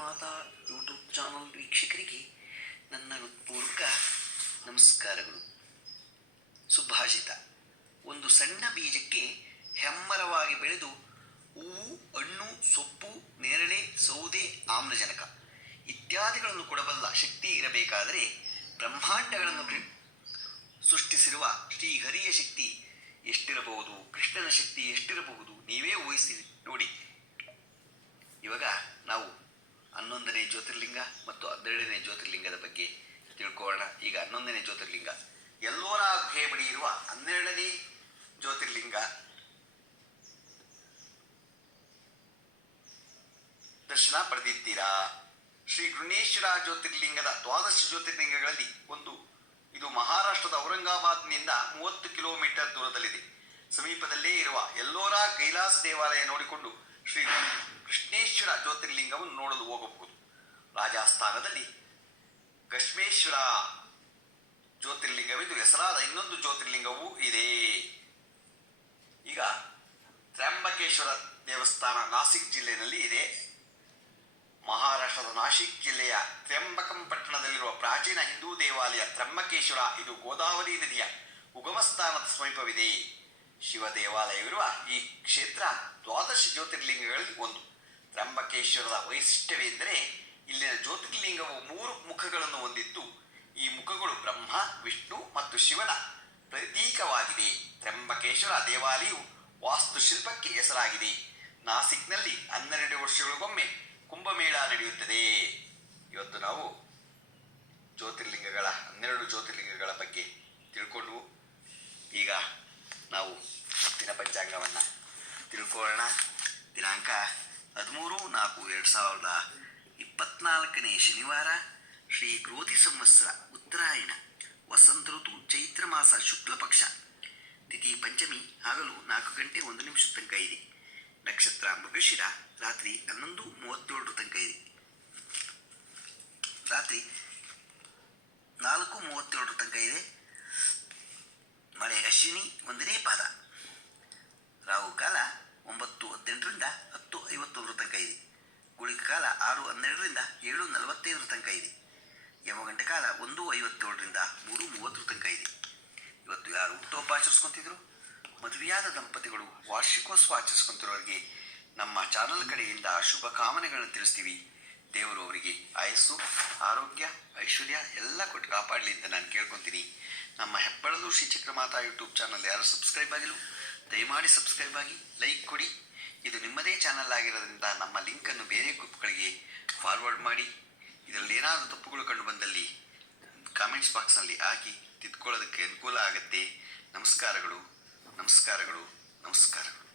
ಮಾತಾ YouTube channel ವೀಕ್ಷಕರಿಗೆ ನನ್ನ ಹೃತ್ಪೂರ್ವಕ ನಮಸ್ಕಾರಗಳು. ಸುಭಾಷಿತ: ಒಂದು ಸಣ್ಣ ಬೀಜಕ್ಕೆ ಹೆಮ್ಮರವಾಗಿ ಬೆಳೆದು ಹೂವು, ಹಣ್ಣು, ಸೊಪ್ಪು, ನೇರಳೆ, ಸೌದೆ, ಆಮ್ಲಜನಕ ಇತ್ಯಾದಿಗಳನ್ನು ಕೊಡಬಲ್ಲ ಶಕ್ತಿ ಇರಬೇಕಾದರೆ ಬ್ರಹ್ಮಾಂಡಗಳನ್ನು ಸೃಷ್ಟಿಸಿರುವ ಶ್ರೀಹರಿಯ ಶಕ್ತಿ ಎಷ್ಟಿರಬಹುದು, ಕೃಷ್ಣನ ಶಕ್ತಿ ಎಷ್ಟಿರಬಹುದು, ನೀವೇ ಊಹಿಸಿ ನೋಡಿ. ಇವಾಗ ನಾವು 11ನೇ ಜ್ಯೋತಿರ್ಲಿಂಗ ಮತ್ತು 12ನೇ ಜ್ಯೋತಿರ್ಲಿಂಗದ ಬಗ್ಗೆ ತಿಳ್ಕೊಳ್ಳೋಣ. ಈಗ 11ನೇ ಜ್ಯೋತಿರ್ಲಿಂಗ, ಎಲ್ಲೋರ ಗುಹೆ ಬಳಿ ಇರುವ 12ನೇ ಜ್ಯೋತಿರ್ಲಿಂಗ ದರ್ಶನ ಪಡೆದಿದ್ದೀರಾ? ಶ್ರೀ ಗೃಹೇಶ್ವರ ಜ್ಯೋತಿರ್ಲಿಂಗದ 12 ಜ್ಯೋತಿರ್ಲಿಂಗಗಳಲ್ಲಿ ಒಂದು. ಇದು ಮಹಾರಾಷ್ಟ್ರದ ಔರಂಗಾಬಾದ್ನಿಂದ 30 ಕಿಲೋಮೀಟರ್ ದೂರದಲ್ಲಿದೆ. ಸಮೀಪದಲ್ಲೇ ಇರುವ ಎಲ್ಲೋರ ಕೈಲಾಸ ದೇವಾಲಯ ನೋಡಿಕೊಂಡು ಶ್ರೀ ಕೃಷ್ಣೇಶ್ವರ ಜ್ಯೋತಿರ್ಲಿಂಗವನ್ನು ನೋಡಲು ಹೋಗಬಹುದು. ರಾಜಸ್ಥಾನದಲ್ಲಿ ಕಶ್ಮೇಶ್ವರ ಜ್ಯೋತಿರ್ಲಿಂಗವೆಂದು ಹೆಸರಾದ ಇನ್ನೊಂದು ಜ್ಯೋತಿರ್ಲಿಂಗವೂ ಇದೆ. ಈಗ ತ್ರ್ಯಂಬಕೇಶ್ವರ ದೇವಸ್ಥಾನ ನಾಸಿಕ್ ಜಿಲ್ಲೆಯಲ್ಲಿ ಇದೆ. ಮಹಾರಾಷ್ಟ್ರದ ನಾಸಿಕ್ ಜಿಲ್ಲೆಯ ತ್ರ್ಯಂಬಕಂ ಪಟ್ಟಣದಲ್ಲಿರುವ ಪ್ರಾಚೀನ ಹಿಂದೂ ದೇವಾಲಯ ತ್ರ್ಯಂಬಕೇಶ್ವರ. ಇದು ಗೋದಾವರಿ ನದಿಯ ಉಗಮ ಸ್ಥಾನದ ಸಮೀಪವಿದೆ. ಶಿವ ದೇವಾಲಯವಿರುವ ಈ ಕ್ಷೇತ್ರ 12 ಜ್ಯೋತಿರ್ಲಿಂಗಗಳಲ್ಲಿ ಒಂದು. ತ್ರ್ಯಂಬಕೇಶ್ವರದ ವೈಶಿಷ್ಟ್ಯವೆಂದರೆ ಇಲ್ಲಿನ ಜ್ಯೋತಿರ್ಲಿಂಗವು 3 ಮುಖಗಳನ್ನು ಹೊಂದಿದ್ದು, ಈ ಮುಖಗಳು ಬ್ರಹ್ಮ, ವಿಷ್ಣು ಮತ್ತು ಶಿವನ ಪ್ರತೀಕವಾಗಿದೆ. ತ್ರ್ಯಂಬಕೇಶ್ವರ ದೇವಾಲಯವು ವಾಸ್ತುಶಿಲ್ಪಕ್ಕೆ ಹೆಸರಾಗಿದೆ. ನಾಸಿಕ್ನಲ್ಲಿ 12 ವರ್ಷಗಳಿಗೊಮ್ಮೆ ಕುಂಭಮೇಳ ನಡೆಯುತ್ತದೆ. ಇವತ್ತು ನಾವು 12 ಜ್ಯೋತಿರ್ಲಿಂಗಗಳ ಬಗ್ಗೆ ತಿಳ್ಕೊಂಡು ಈಗ ನಾವು ದಿನ ಪಂಚಾಂಗವನ್ನು ತಿಳ್ಕೊಳ್ಳೋಣ. ದಿನಾಂಕ 13/4/2024 ಶನಿವಾರ, ಶ್ರೀ ಕ್ರೋಧಿ ಸಂವತ್ಸರ, ಉತ್ತರಾಯಣ, ವಸಂತ ಋತು, ಚೈತ್ರ ಮಾಸ, ಶುಕ್ಲ ಪಕ್ಷ, ತಿಥಿ ಪಂಚಮಿ, ಹಗಲು 4 ಗಂಟೆ 1 ನಿಮಿಷ ತನಕ ಇದೆ. ನಕ್ಷತ್ರ ಮೃಗಶಿರ, ರಾತ್ರಿ 11:37 ತನಕ ಇದೆ. ರಾತ್ರಿ 4:37 ತನಕ ಇದೆ. ಮಳೆ ಅಶ್ವಿನಿ 1ನೇ ಪಾದ. ರಾಹುಕಾಲ 9:18ರಿಂದ 10:51 ತನಕ ಇದೆ. ಗುಳಿಕ ಕಾಲ 6:12ರಿಂದ 7:45 ತನಕ ಇದೆ. ಯಮಗಂಟ ಕಾಲ 1:57ರಿಂದ 3:30 ತನಕ ಇದೆ. ಇವತ್ತು ಯಾರು ಹುಟ್ಟುಹಬ್ಬ ಆಚರಿಸ್ಕೊತಿದ್ರು, ಮದುವೆಯಾದ ದಂಪತಿಗಳು, ವಾರ್ಷಿಕೋತ್ಸವ ಆಚರಿಸ್ಕೊಂತಿರೋರಿಗೆ ನಮ್ಮ ಚಾನಲ್ ಕಡೆಯಿಂದ ಶುಭ ಕಾಮನೆಗಳನ್ನು ತಿಳಿಸ್ತೀವಿ. ದೇವರು ಅವರಿಗೆ ಆಯಸ್ಸು, ಆರೋಗ್ಯ, ಐಶ್ವರ್ಯ ಎಲ್ಲ ಕೊಟ್ಟು ಕಾಪಾಡಲಿ ಅಂತ ನಾನು ಕೇಳ್ಕೊತೀನಿ. ನಮ್ಮ ಹೆಬ್ಬಳಲು ಶ್ರೀ ಚಕ್ರಮಾತಾ ಯೂಟ್ಯೂಬ್ ಚಾನಲ್ ಯಾರು ಸಬ್ಸ್ಕ್ರೈಬ್ ಆಗಿಲ್ಲ, ದಯಮಾಡಿ ಸಬ್ಸ್ಕ್ರೈಬ್ ಆಗಿ, ಲೈಕ್ ಕೊಡಿ. ಇದು ನಿಮ್ಮದೇ ಚಾನಲ್ ಆಗಿರೋದ್ರಿಂದ ನಮ್ಮ ಲಿಂಕನ್ನು ಬೇರೆ ಗ್ರೂಪ್ಗಳಿಗೆ ಫಾರ್ವರ್ಡ್ ಮಾಡಿ. ಇದರಲ್ಲಿ ಏನಾದರೂ ತಪ್ಪುಗಳು ಕಂಡು ಬಂದಲ್ಲಿ ಕಾಮೆಂಟ್ಸ್ ಬಾಕ್ಸ್ನಲ್ಲಿ ಹಾಕಿ ತಿದ್ಕೊಳ್ಳೋದಕ್ಕೆ ಅನುಕೂಲ ಆಗುತ್ತೆ. ನಮಸ್ಕಾರಗಳು, ನಮಸ್ಕಾರಗಳು, ನಮಸ್ಕಾರಗಳು.